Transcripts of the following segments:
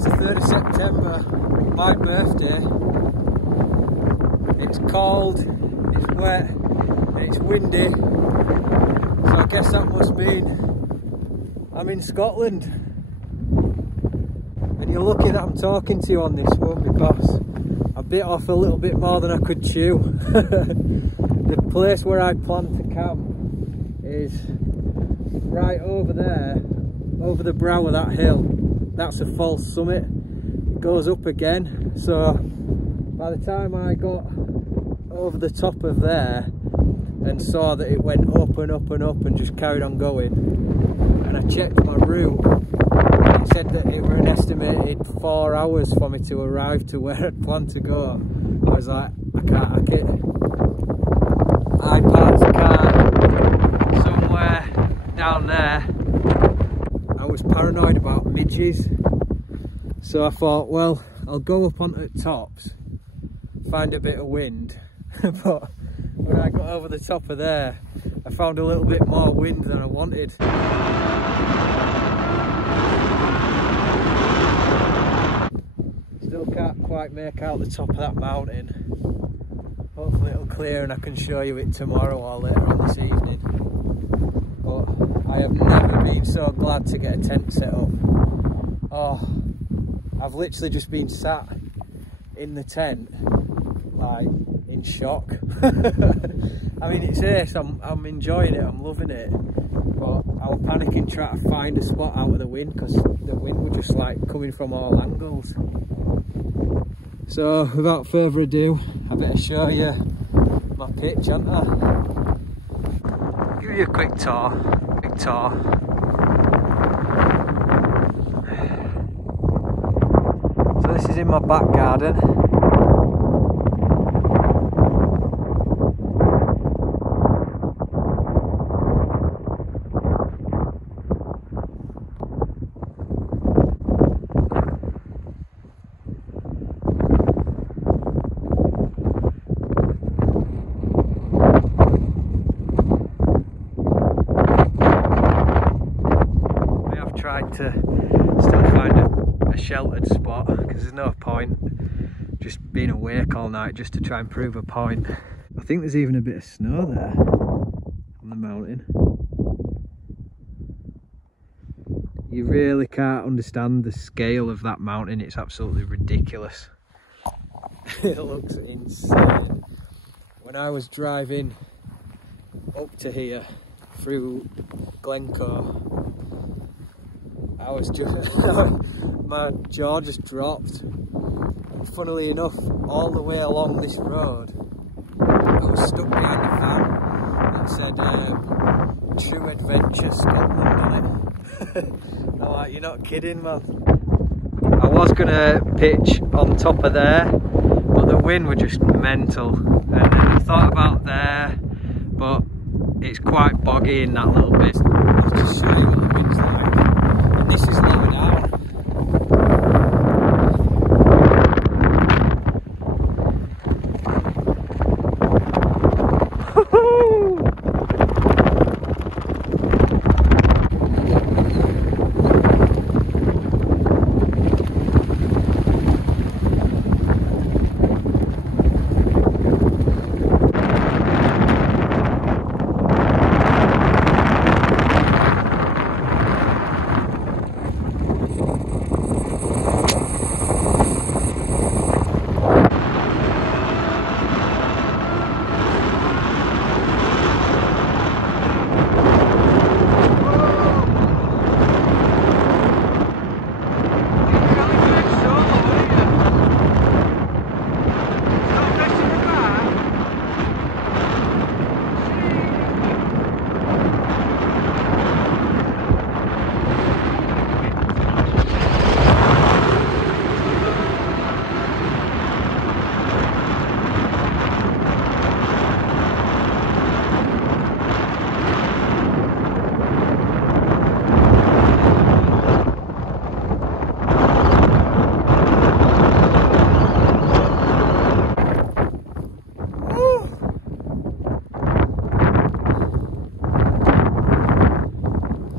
It's the 3rd of September, my birthday. It's cold, it's wet, and it's windy. So I guess that must mean I'm in Scotland. And you're lucky that I'm talking to you on this one because I bit off a little bit more than I could chew. The place where I plan to camp is right over there, over the brow of that hill. That's a false summit. It goes up again. So by the time I got over the top of there and saw that it went up and up and up and just carried on going, and I checked my route, it said that it were an estimated 4 hours for me to arrive to where I'd planned to go. I was like, I can't hack it. I parked the car somewhere down there. I was paranoid about midges, so I thought, well, I'll go up onto the tops, find a bit of wind. But when I got over the top of there, I found a little bit more wind than I wanted. Still can't quite make out the top of that mountain. Hopefully it'll clear and I can show you it tomorrow or later on this evening. But I have never been so glad to get a tent set up. Oh, I've literally just been sat in the tent, like, in shock. I mean, it's ace, I'm enjoying it, I'm loving it, but I was panicking trying to find a spot out of the wind because the wind was just like coming from all angles. So without further ado, I better show you my pitch, haven't I? Give you a quick tour, big tour. So this is in my back garden. To still find a sheltered spot because there's no point just being awake all night just to try and prove a point. I think there's even a bit of snow there on the mountain. You really can't understand the scale of that mountain, it's absolutely ridiculous. It looks insane. When I was driving up to here through Glencoe, I was just, my jaw just dropped. Funnily enough, all the way along this road, I was stuck behind a van that said True Adventure Scotland on it. I'm like, you're not kidding, man. I was gonna pitch on top of there, but the wind was just mental. And then I thought about there, but it's quite boggy in that little bit. I'll just show you what the wind's like. This is lower down.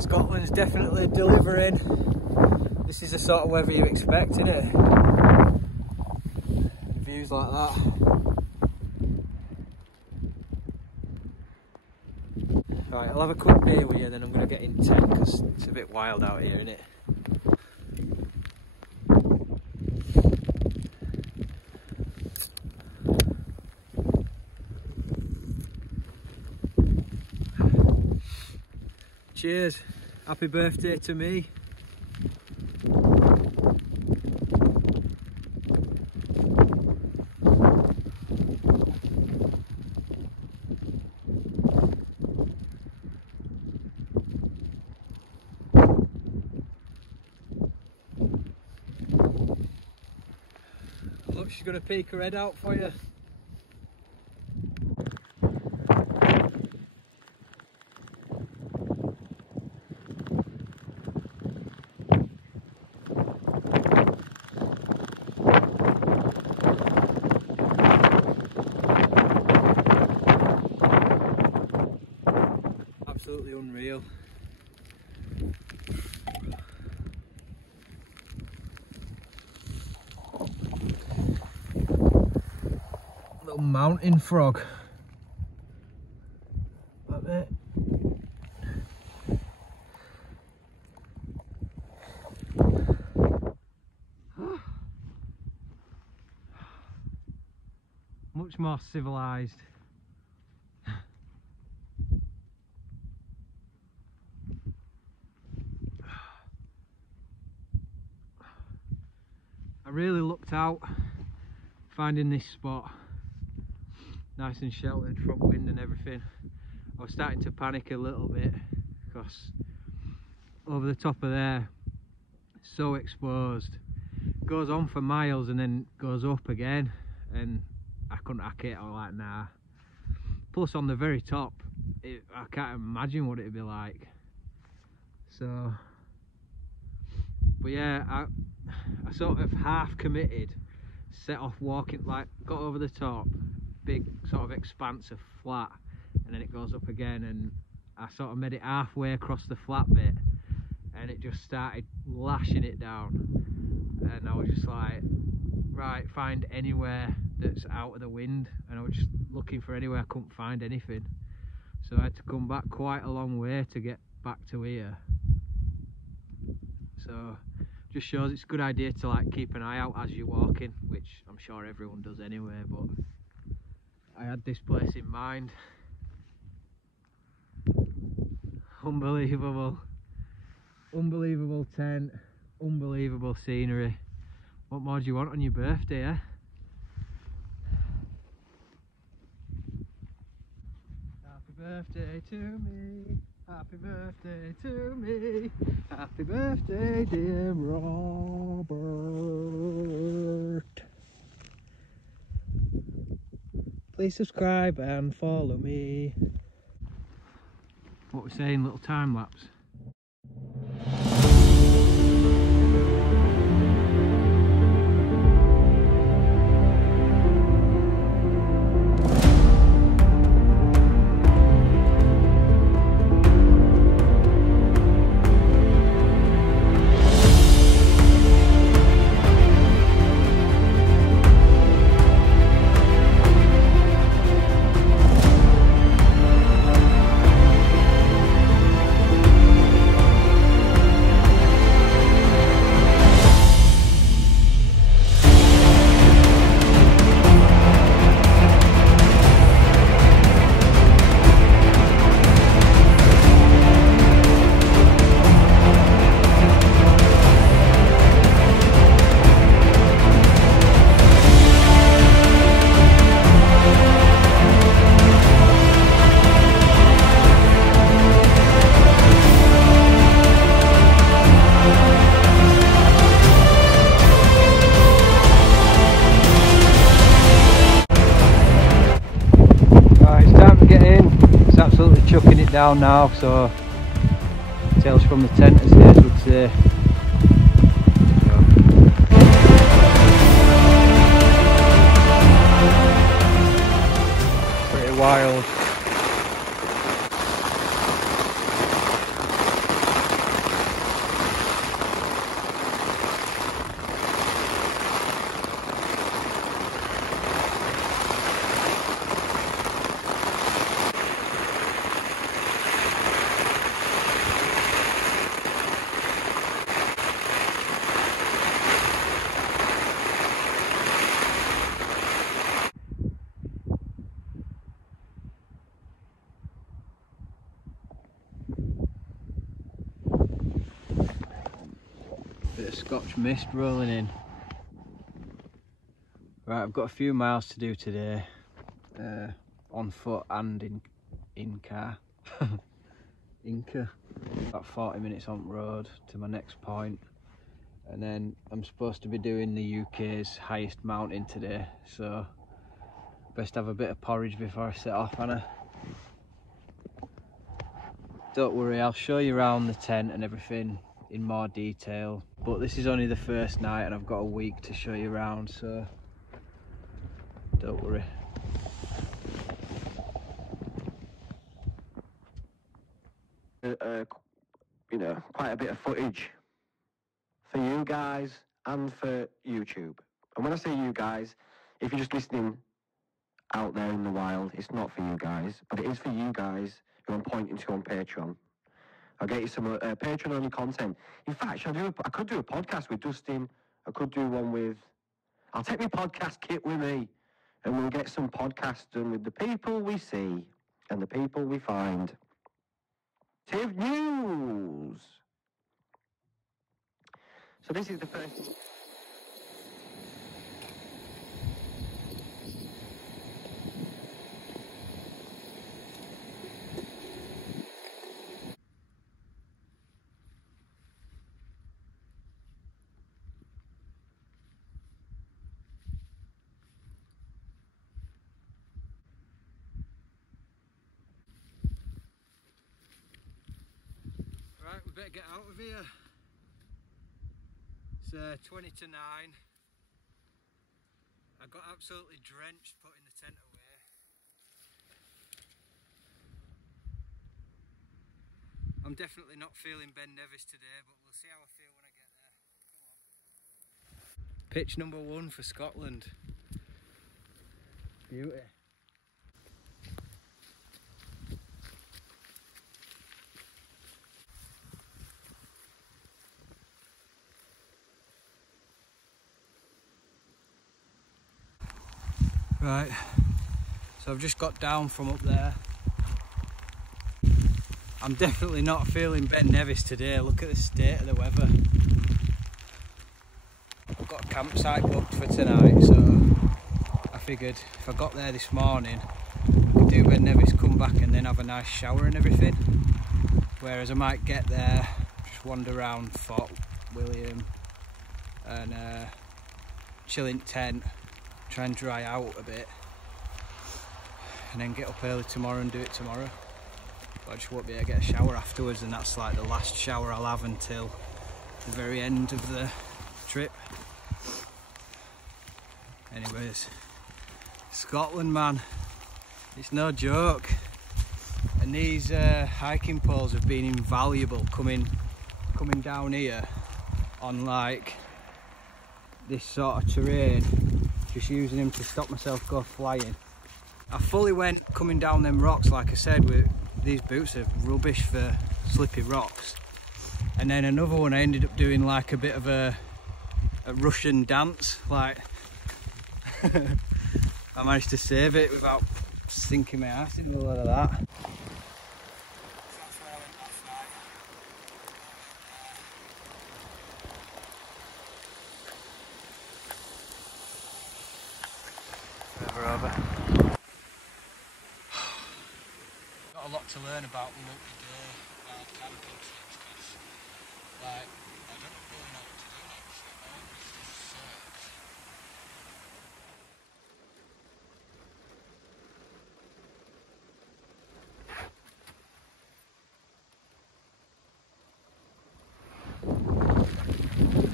Scotland's definitely delivering. This this is the sort of weather you expect, isn't it? Views like that. Right, I'll have a quick day with you, then I'm going to get in tent because it's a bit wild out here, isn't it? Cheers, happy birthday to me. Look, she's going to peek her head out for you. Absolutely unreal. Little mountain frog. Like that. Much more civilized. I really looked out finding this spot, nice and sheltered from wind and everything. I was starting to panic a little bit because over the top of there, it's so exposed, goes on for miles and then goes up again, and I couldn't hack it. I was like, nah. Plus on the very top, I can't imagine what it'd be like. So, but yeah, I sort of half committed, set off walking, like got over the top, big sort of expanse of flat, and then it goes up again, and I sort of made it halfway across the flat bit and it just started lashing it down, and I was just like, right, find anywhere that's out of the wind, and I was just looking for anywhere. I couldn't find anything, so I had to come back quite a long way to get back to here. So just shows it's a good idea to like keep an eye out as you're walking, which I'm sure everyone does anyway, but I had this place in mind. Unbelievable, unbelievable tent, unbelievable scenery. What more do you want on your birthday, eh? Happy birthday to me, happy birthday to me, happy birthday dear Robert. Please subscribe and follow me. What we're saying, little time lapse. Absolutely chucking it down now, so tales from the tent, as Hayes would say. Pretty wild. of Scotch mist rolling in. Right, I've got a few miles to do today, on foot and in car. Inca. About 40 minutes on road to my next point, and then I'm supposed to be doing the UK's highest mountain today, so best have a bit of porridge before I set off, Anna. Don't worry, I'll show you around the tent and everything in more detail, but this is only the first night and I've got a week to show you around, so don't worry. You know, quite a bit of footage for you guys and for YouTube. And when I say you guys, if you're just listening out there in the wild, it's not for you guys, but it is for you guys who I'm pointing to on Patreon. I'll get you some Patreon-only content. In fact, I could do a podcast with Dustin. I could do one with... I'll take my podcast kit with me, and we'll get some podcasts done with the people we see and the people we find. Tiv News! So this is the first... Right, we better get out of here. It's 20 to 9. I got absolutely drenched putting the tent away. I'm definitely not feeling Ben Nevis today, but we'll see how I feel when I get there. Come on. Pitch number 1 for Scotland. Beauty. Right, so I've just got down from up there. I'm definitely not feeling Ben Nevis today. Look at the state of the weather. I've got a campsite booked for tonight, so I figured if I got there this morning, I could do Ben Nevis, come back and then have a nice shower and everything. Whereas I might get there, just wander around Fort William and chill in tent, try and dry out a bit, and then get up early tomorrow and do it tomorrow. But I just won't be able to get a shower afterwards, and that's like the last shower I'll have until the very end of the trip. Anyways, Scotland, man, it's no joke, and these hiking poles have been invaluable coming down here on like this sort of terrain, just using them to stop myself go flying. I fully went coming down them rocks, like I said, with these boots are rubbish for slippy rocks. And then another one I ended up doing like a bit of a Russian dance, like I managed to save it without sinking my ass in a lot of that. Over. Got a lot to learn about multi-day wild camping trips, because like I don't really know what to do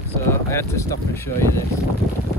next. So I had to stop and show you this.